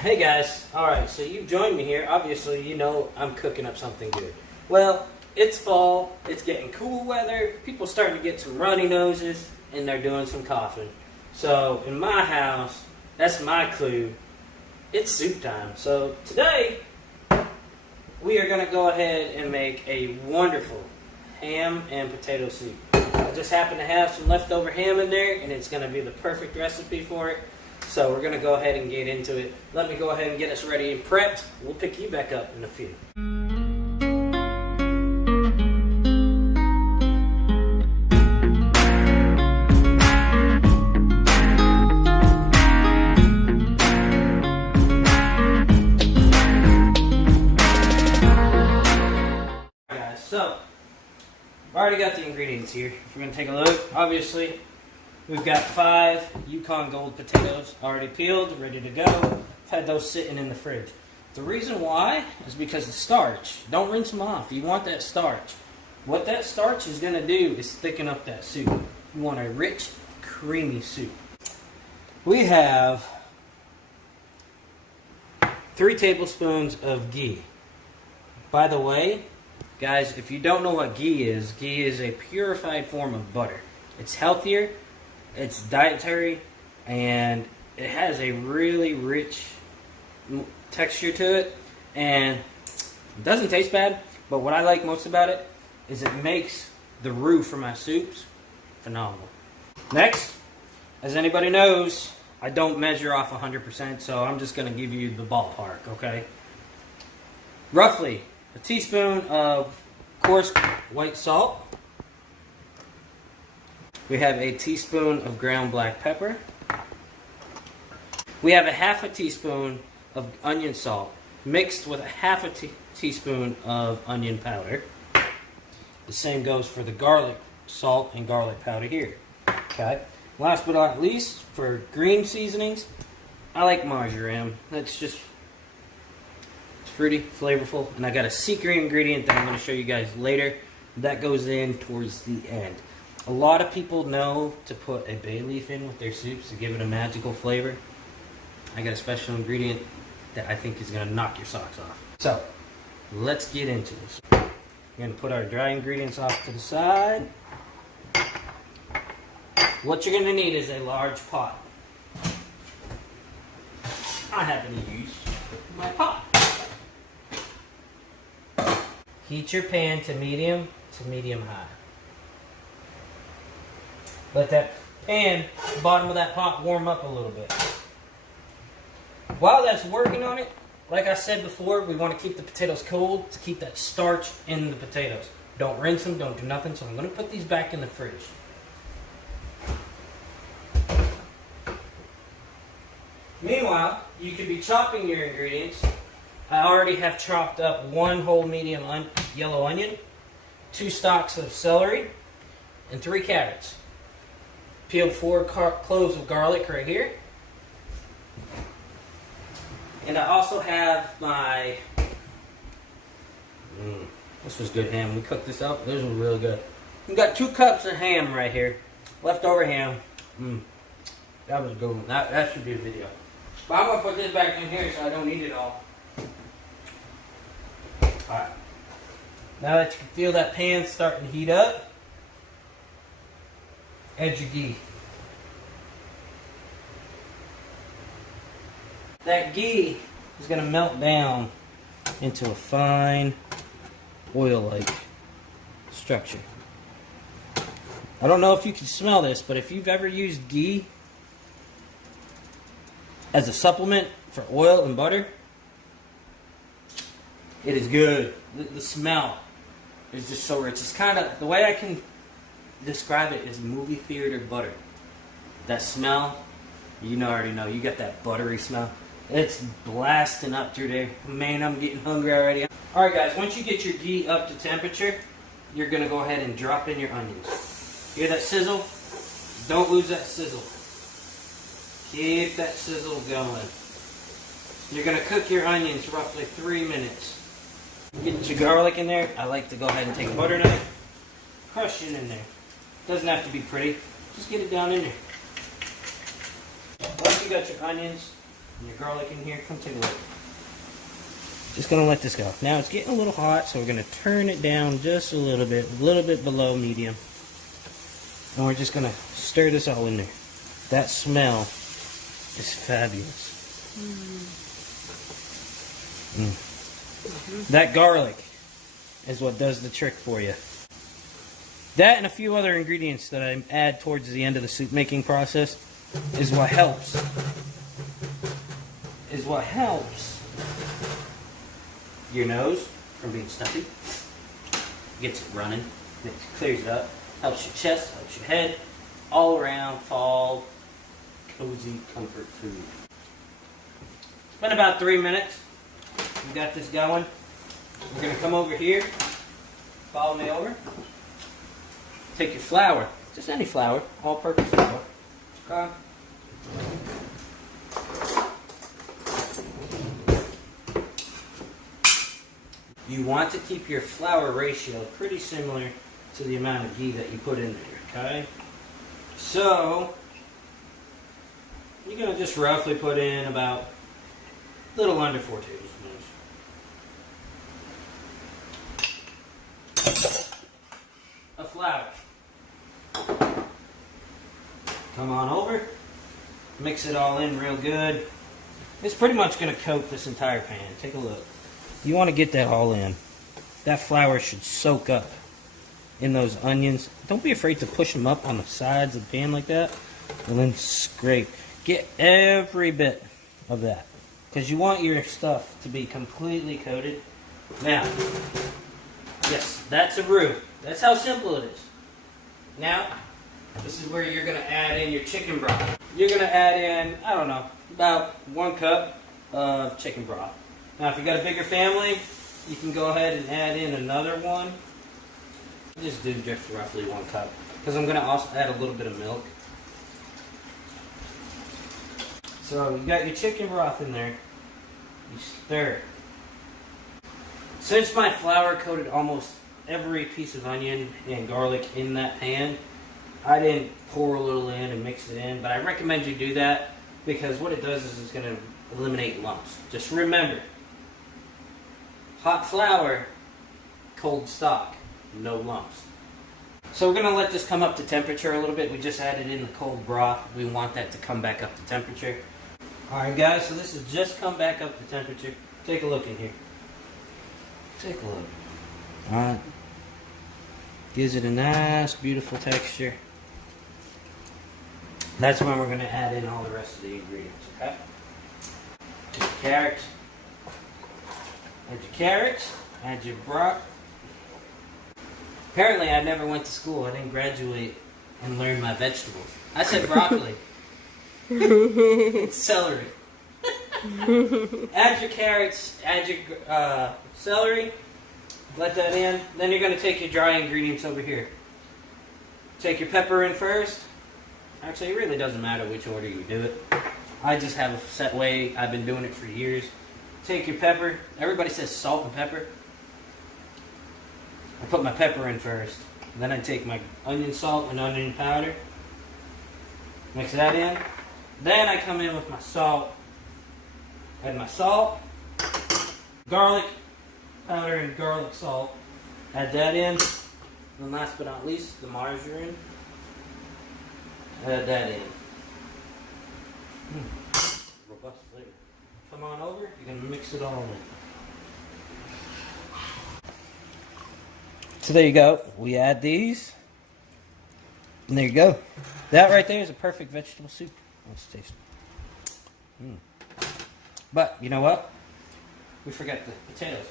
Hey guys, alright, so you've joined me here. Obviously, you know I'm cooking up something good. Well, it's fall, it's getting cool weather, people starting to get some runny noses, and they're doing some coughing. So, in my house, that's my clue, it's soup time. So, today, we are going to go ahead and make a wonderful ham and potato soup. I just happen to have some leftover ham in there, and it's going to be the perfect recipe for it. So we're going to go ahead and get into it. Let me go ahead and get us ready and prepped. We'll pick you back up in a few. Guys, so I've already got the ingredients here. If we're going to take a look, obviously we've got 5 Yukon Gold potatoes already peeled, ready to go. I've had those sitting in the fridge. The reason why is because the starch. Don't rinse them off. You want that starch. What that starch is going to do is thicken up that soup. You want a rich, creamy soup. We have 3 tablespoons of ghee. By the way, guys, if you don't know what ghee is a purified form of butter. It's healthier. It's dietary, and it has a really rich texture to it, and it doesn't taste bad, but what I like most about it is it makes the roux for my soups phenomenal. Next, as anybody knows, I don't measure off 100%, so I'm just going to give you the ballpark, okay? Roughly a teaspoon of coarse white salt. We have a teaspoon of ground black pepper. We have a half a teaspoon of onion salt mixed with a half a teaspoon of onion powder. The same goes for the garlic salt and garlic powder here. Okay. Last but not least, for green seasonings, I like marjoram. It's fruity, flavorful, and I got a secret ingredient that I'm going to show you guys later. That goes in towards the end. A lot of people know to put a bay leaf in with their soups to give it a magical flavor. I got a special ingredient that I think is going to knock your socks off. So, let's get into this. We're going to put our dry ingredients off to the side. What you're going to need is a large pot. I happen to use my pot. Heat your pan to medium high. Let that pan, the bottom of that pot, warm up a little bit. While that's working on it, like I said before, we want to keep the potatoes cold to keep that starch in the potatoes. Don't rinse them, don't do nothing, so I'm going to put these back in the fridge. Meanwhile, you could be chopping your ingredients. I already have chopped up 1 whole medium yellow onion, 2 stalks of celery, and 3 carrots. Peeled 4 cloves of garlic right here. And I also have my... this was good ham. We cooked this up. This was really good. We got 2 cups of ham right here. Leftover ham. That was a good one. That should be a video. But I'm going to put this back in here so I don't eat it all. Alright. Now that you can feel that pan starting to heat up, add your ghee. That ghee is going to melt down into a fine oil-like structure. I don't know if you can smell this, but if you've ever used ghee as a supplement for oil and butter, it is good. The smell is just so rich. It's kind of, the way I can describe it is movie theater butter. That smell, you already know. You got that buttery smell. It's blasting up through there. Man, I'm getting hungry already. Alright guys, once you get your ghee up to temperature, you're going to go ahead and drop in your onions. Hear that sizzle? Don't lose that sizzle. Keep that sizzle going. You're going to cook your onions roughly 3 minutes. Get your garlic in there. I like to go ahead and take a butter knife, crush it in there. Doesn't have to be pretty. Just get it down in there. Once you got your onions And your garlic in here. Come take a look. Just gonna let this go. Now it's getting a little hot, so we're gonna turn it down just a little bit below medium. And we're just gonna stir this all in there. That smell is fabulous. That garlic is what does the trick for you. That and a few other ingredients that I add towards the end of the soup making process is what helps. Your nose from being stuffy. Gets it running. It clears it up. Helps your chest, helps your head. All around fall, cozy comfort food. It's been about 3 minutes. We got this going. We're going to come over here. Follow me over. Take your flour. Just any flour. All-purpose flour. Okay. You want to keep your flour ratio pretty similar to the amount of ghee that you put in there, okay? So, you're going to just roughly put in about a little under 4 tablespoons of flour. Come on over. Mix it all in real good. It's pretty much going to coat this entire pan. Take a look. You want to get that all in. That flour should soak up in those onions. Don't be afraid to push them up on the sides of the pan like that. And then scrape. Get every bit of that. Because you want your stuff to be completely coated. Now, yes, that's a roux. That's how simple it is. Now, this is where you're going to add in your chicken broth. You're going to add in, I don't know, about 1 cup of chicken broth. Now, if you've got a bigger family, you can go ahead and add in another one. Just do just roughly 1 cup. Because I'm going to also add a little bit of milk. So, you got your chicken broth in there. You stir. Since my flour coated almost every piece of onion and garlic in that pan, I didn't pour a little in and mix it in. But I recommend you do that because what it does is it's going to eliminate lumps. Just remember, hot flour, cold stock, no lumps. So we're going to let this come up to temperature a little bit. We just added in the cold broth. We want that to come back up to temperature. Alright guys, so this has just come back up to temperature. Take a look in here. Take a look. Alright. Gives it a nice, beautiful texture. That's when we're going to add in all the rest of the ingredients, okay? Add your carrots. Add your carrots. Add your broccoli. Apparently I never went to school. I didn't graduate and learn my vegetables. I said broccoli. It's celery. Add your carrots. Add your celery. Let that in. Then you're going to take your dry ingredients over here. Take your pepper in first. Actually, it really doesn't matter which order you do it. I just have a set way. I've been doing it for years. Take your pepper. Everybody says salt and pepper. I put my pepper in first. Then I take my onion salt and onion powder. Mix that in. Then I come in with my salt. Add my salt. Garlic powder and garlic salt. Add that in. And last but not least, the margarine. Add that in. Robust flavor. Come on over. You're going to mix it all in. So there you go. We add these. And there you go. That right there is a perfect vegetable soup. Let's taste it. But, you know what? We forgot the potatoes.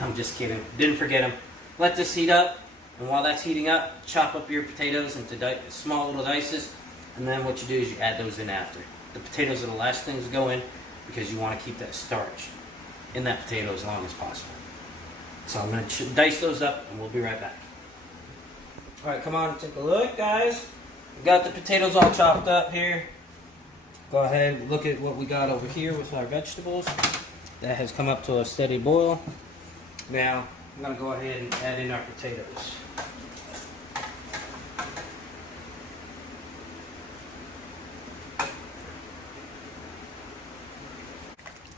I'm just kidding. Didn't forget them. Let this heat up. And while that's heating up, chop up your potatoes into small little dices. And then what you do is you add those in after. The potatoes are the last things to go in because you want to keep that starch in that potato as long as possible. So I'm going to dice those up and we'll be right back. Alright, come on, take a look, guys. We got the potatoes all chopped up here. Go ahead and look at what we got over here with our vegetables. That has come up to a steady boil. Now, I'm going to go ahead and add in our potatoes.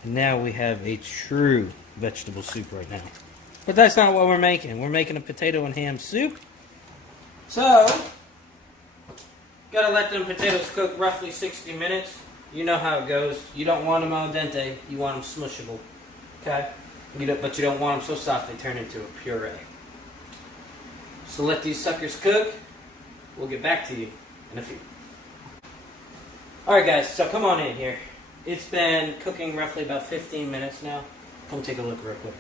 And now we have a true vegetable soup right now. But that's not what we're making. We're making a potato and ham soup. So, gotta let them potatoes cook roughly 60 minutes. You know how it goes. You don't want them al dente. You want them smushable. Okay? But you don't want them so soft they turn into a puree. So let these suckers cook. We'll get back to you in a few. Alright guys, so come on in here. It's been cooking roughly about 15 minutes now. Come take a look real quick.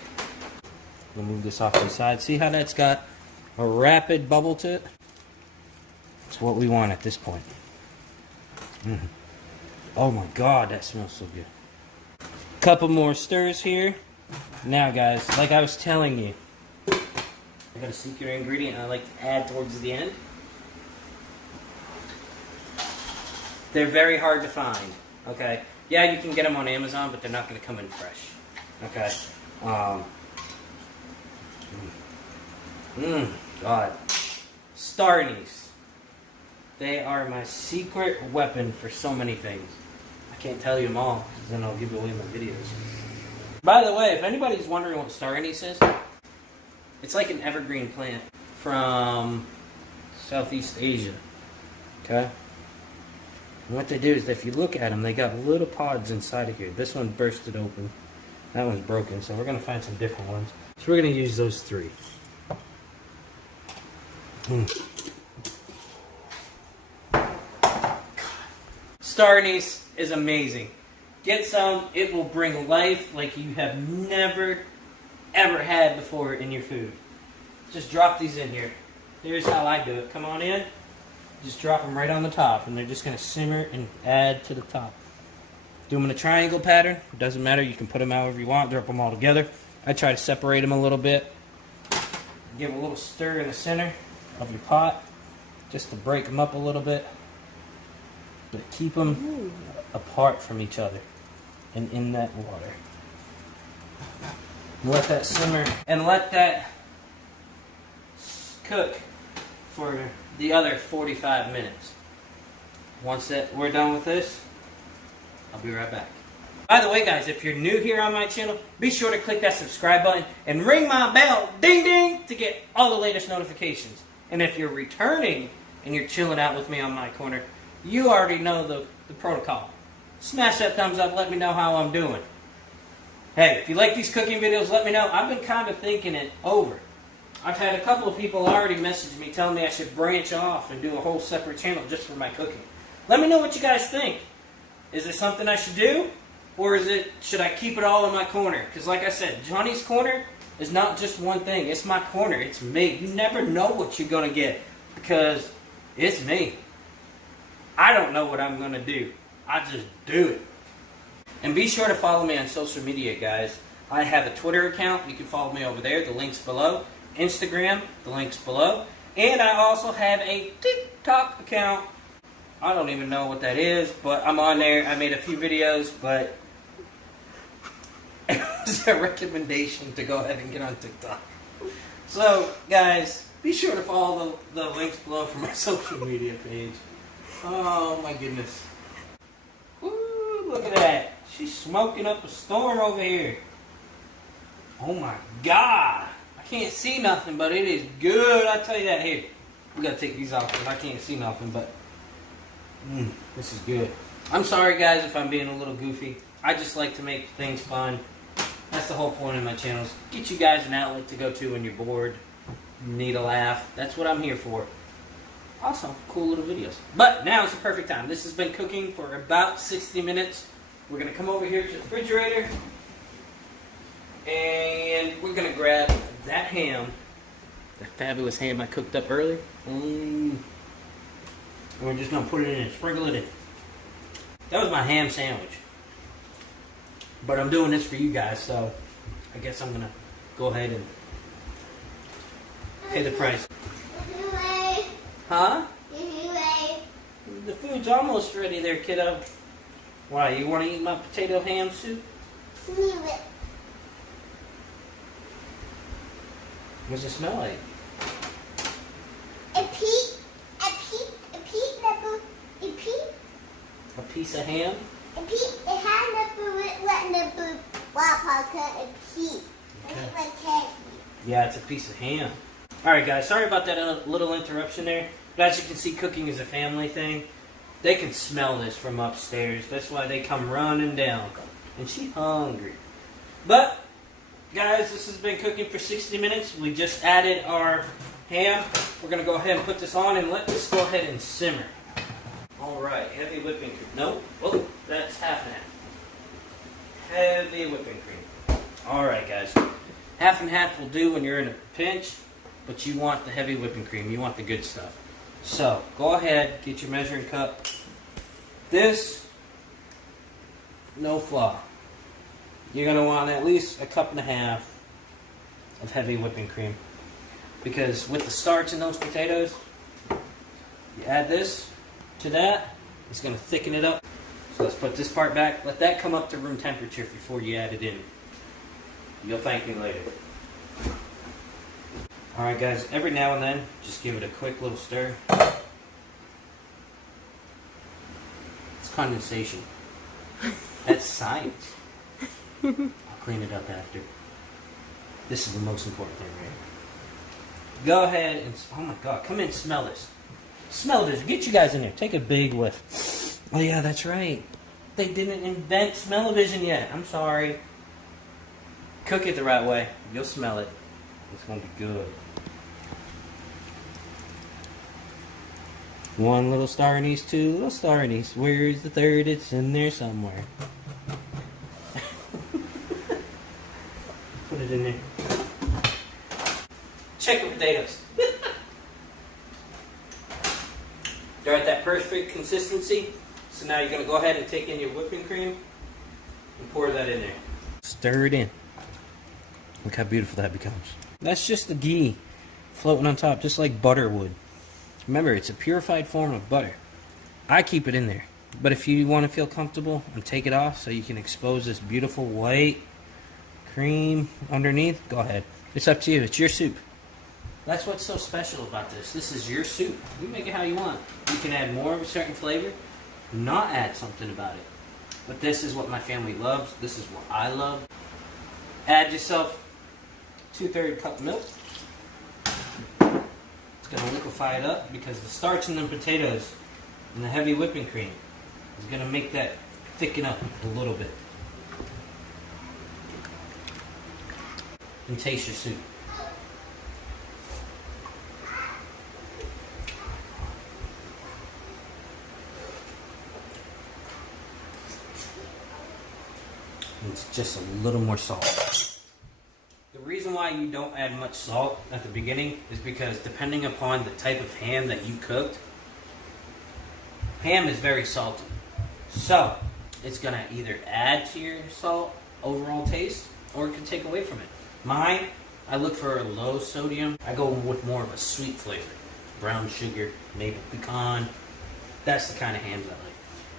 We'll move this off to the side. See how that's got a rapid bubble to it? It's what we want at this point. Oh my God, that smells so good. Couple more stirs here. Now guys, like I was telling you, I got a secret ingredient I like to add towards the end. They're very hard to find, okay? Yeah, you can get them on Amazon, but they're not going to come in fresh, okay? God. Star anise. They are my secret weapon for so many things. I can't tell you them all, because then I'll give away my videos. By the way, if anybody's wondering what star anise is, it's like an evergreen plant from Southeast Asia, okay? And what they do is, if you look at them, they got little pods inside of here. This one bursted open. That one's broken, so we're going to find some different ones. So we're going to use those three. Star anise is amazing. Get some. It will bring life like you have never, ever had before in your food. Just drop these in here. Here's how I do it. Come on in. Just drop them right on the top, and they're just going to simmer and add to the top. Do them in a triangle pattern. It doesn't matter. You can put them however you want. Drop them all together. I try to separate them a little bit. Give a little stir in the center of your pot, just to break them up a little bit. But keep them apart from each other and in that water. And let that simmer and let that cook for the other 45 minutes. Once we're done with this, I'll be right back. By the way, guys, if you're new here on my channel, be sure to click that subscribe button and ring my bell, ding ding, to get all the latest notifications. And if you're returning and you're chilling out with me on my corner, you already know the protocol. Smash that thumbs up, let me know how I'm doing. Hey, if you like these cooking videos, let me know. I've been kind of thinking it over. I've had a couple of people already message me telling me I should branch off and do a whole separate channel just for my cooking. Let me know what you guys think. Is it something I should do? Or should I keep it all in my corner? Because like I said, Johnny's Corner is not just one thing. It's my corner. It's me. You never know what you're going to get because it's me. I don't know what I'm going to do. I just do it. And be sure to follow me on social media, guys. I have a Twitter account. You can follow me over there. The link's below. Instagram. The link's below. And I also have a TikTok account. I don't even know what that is, but I'm on there. I made a few videos, but it was a recommendation to go ahead and get on TikTok. So, guys, be sure to follow the links below for my social media page. Oh, my goodness. Woo, look at that. She's smoking up a storm over here. Oh, my God. I can't see nothing, but it is good. I tell you that. Here, we got to take these off because I can't see nothing, but this is good. I'm sorry, guys, if I'm being a little goofy. I just like to make things fun. That's the whole point of my channels. Get you guys an outlet to go to when you're bored, need a laugh. That's what I'm here for. Also, cool little videos. But now is the perfect time. This has been cooking for about 60 minutes. We're going to come over here to the refrigerator. And we're going to grab that ham. That fabulous ham I cooked up earlier. And we're just going to put it in and sprinkle it in. That was my ham sandwich. But I'm doing this for you guys, so I guess I'm going to go ahead and pay the price. Huh? The food's almost ready there, kiddo. Why, you want to eat my potato ham soup? What's it smell like? A piece of ham? and the blue Papa and sheep. Okay. Yeah, it's a piece of ham. Alright guys, sorry about that little interruption there. But as you can see, cooking is a family thing. They can smell this from upstairs. That's why they come running down. And she's hungry. But, guys, this has been cooking for 60 minutes. We just added our ham. We're going to go ahead and put this on and let this go ahead and simmer. Alright, heavy whipping cream. Nope. Oh, that's half and half. Heavy whipping cream. Alright, guys. Half and half will do when you're in a pinch, but you want the heavy whipping cream. You want the good stuff. So, go ahead, get your measuring cup. This, no flaw. You're going to want at least a cup and a half of heavy whipping cream. Because with the starch in those potatoes, you add this to that, it's going to thicken it up. So let's put this part back. Let that come up to room temperature before you add it in. You'll thank me later. Alright guys, every now and then, just give it a quick little stir. It's condensation. That's science. I'll clean it up after. This is the most important thing, right? Go ahead and, oh my god, come in, smell this. Smell this, get you guys in there, take a big whiff. Oh yeah, that's right. They didn't invent smell-o-vision yet, I'm sorry. Cook it the right way, you'll smell it. It's going to be good. One little star anise, two little star anise. Where's the third? It's in there somewhere. Put it in there. Check the potatoes. They're at that perfect consistency. So now you're going to go ahead and take in your whipping cream and pour that in there. Stir it in. Look how beautiful that becomes. That's just the ghee floating on top, just like butter would. Remember, it's a purified form of butter. I keep it in there. But if you want to feel comfortable and take it off so you can expose this beautiful white cream underneath, go ahead. It's up to you. It's your soup. That's what's so special about this. This is your soup. You make it how you want. You can add more of a certain flavor, not add something about it. But this is what my family loves. This is what I love. Add yourself 2/3 cup of milk. It's going to liquefy it up because the starch in the potatoes and the heavy whipping cream is going to make that thicken up a little bit. And taste your soup. It's just a little more salt. The reason why you don't add much salt at the beginning is because depending upon the type of ham that you cooked, ham is very salty. So, it's going to either add to your salt overall taste or it can take away from it. Mine, I look for a low sodium. I go with more of a sweet flavor. Brown sugar, maple pecan. That's the kind of hams I like.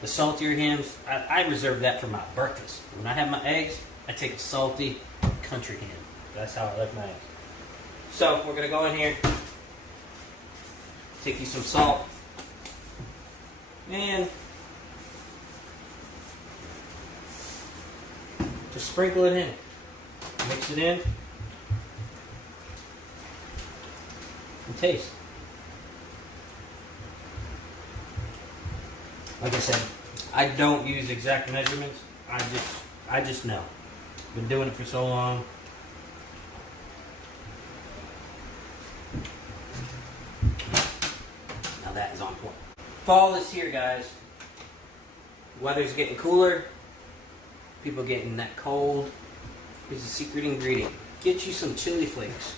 The saltier hams, I reserve that for my breakfast. When I have my eggs, I take a salty country ham. That's how I like my eggs. So, we're going to go in here, take you some salt, and just sprinkle it in. Mix it in, and taste. Like I said, I don't use exact measurements. I just know. Been doing it for so long. Now that is on point. Fall is here, guys. Weather's getting cooler. People getting that cold. Here's the secret ingredient. Get you some chili flakes.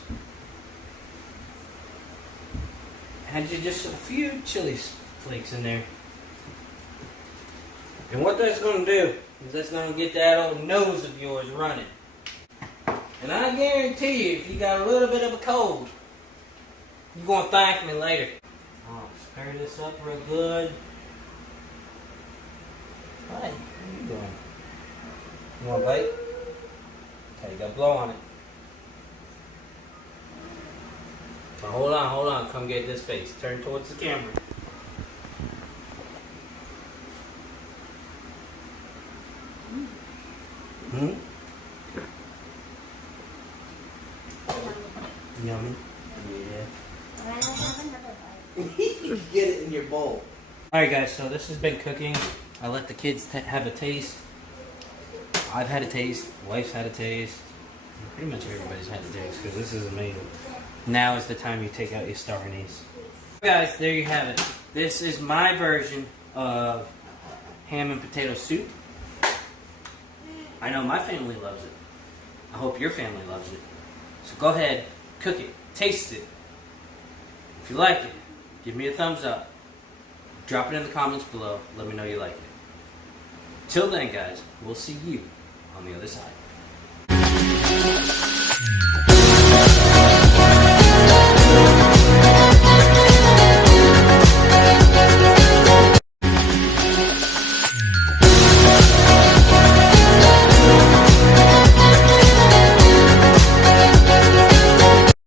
Add you just a few chili flakes in there. And what that's going to do is that's going to get that old nose of yours running. And I guarantee you, if you got a little bit of a cold, you're going to thank me later. Oh, stir this up real good. Hi, what are you doing? You want a bite? Okay, you got to blow on it. So hold on. Come get this face. Turn towards the camera. Yummy. I'm gonna have another bite. You get it in your bowl. Alright guys, so this has been cooking. I let the kids have a taste. I've had a taste. Wife's had a taste. Pretty much everybody's had a taste because this is amazing. Now is the time you take out your star anise. Guys, there you have it. This is my version of ham and potato soup. I know my family loves it. I hope your family loves it. So go ahead, cook it, taste it. If you like it, give me a thumbs up. Drop it in the comments below. Let me know you like it. Till then, guys, we'll see you on the other side.